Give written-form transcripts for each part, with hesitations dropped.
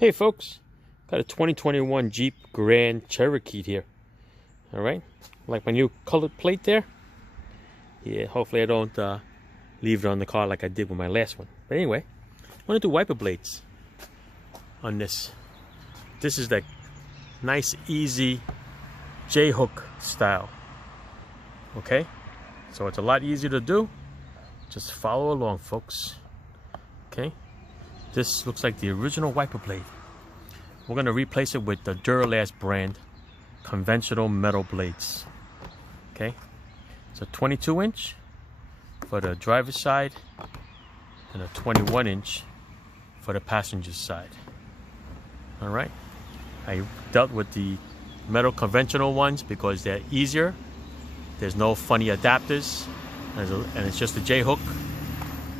Hey folks, got a 2021 Jeep Grand Cherokee here. Alright, like my new colored plate there. Yeah, hopefully I don't leave it on the car like I did with my last one. But anyway, I want to do wiper blades on this. This is the nice, easy J-hook style. Okay, so it's a lot easier to do. Just follow along, folks. Okay. This looks like the original wiper blade. We're going to replace it with the Duralast brand conventional metal blades. Okay, it's a 22-inch for the driver's side and a 21-inch for the passenger side. All right, I dealt with the metal conventional ones because they're easier. There's no funny adapters, and it's just a J-hook.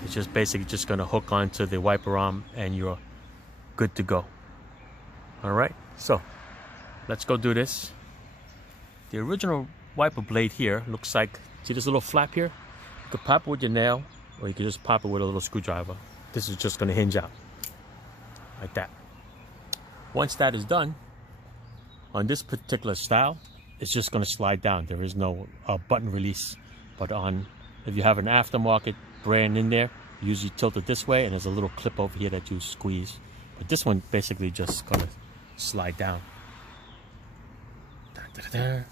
It's just basically just going to hook onto the wiper arm and you're good to go. All right, so let's go do this. The original wiper blade here looks like, see this little flap here? You could pop it with your nail or you could just pop it with a little screwdriver. This is just going to hinge out like that. Once that is done, on this particular style, it's just going to slide down. There is no button release. But if you have an aftermarket brand in there, you usually tilt it this way and there's a little clip over here that you squeeze. But this one basically just gonna slide down. Da, da, da, da.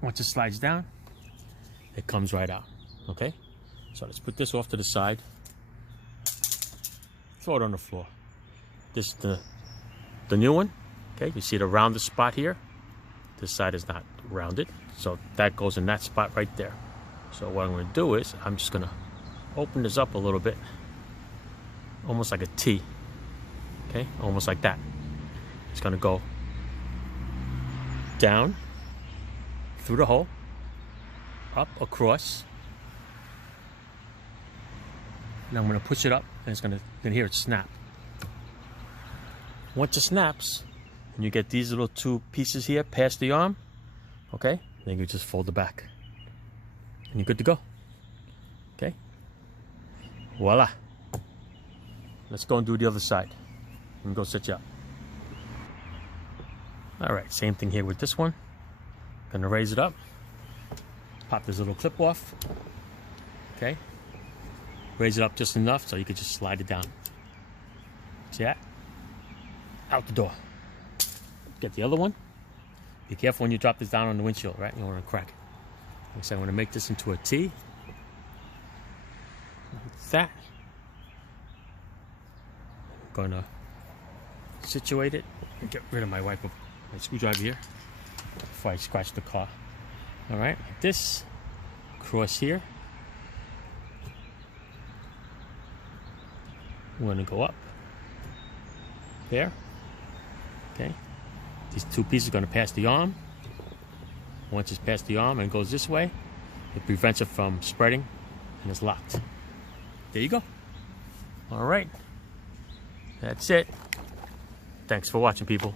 Once it slides down, it comes right out. Okay, so let's put this off to the side. Throw it on the floor. This is the new one. Okay, you see the rounded spot here. This side is not rounded, so that goes in that spot right there. So what I'm going to do is I'm just going to open this up a little bit, almost like a T. Okay, almost like that. It's going to go down through the hole, up across, and I'm going to push it up, and it's going to hear it snap. Once it snaps, and you get these little two pieces here past the arm, okay, then you just fold it back. And you're good to go. Okay, voila. Let's go and do the other side and go set you up. All right, same thing here with this one. Gonna raise it up, pop this little clip off. Okay, raise it up just enough so you can just slide it down. See that? Out the door. Get the other one. Be careful when you drop this down on the windshield, right? You don't want to crack it. So I'm going to make this into a T. Like that. I'm going to situate it and get rid of my wiper, my screwdriver here before I scratch the car. All right, like this. Cross here. I'm going to go up there. Okay. These two pieces are going to pass the arm. Once it's past the arm and goes this way, it prevents it from spreading and it's locked. There you go. All right. That's it. Thanks for watching, people.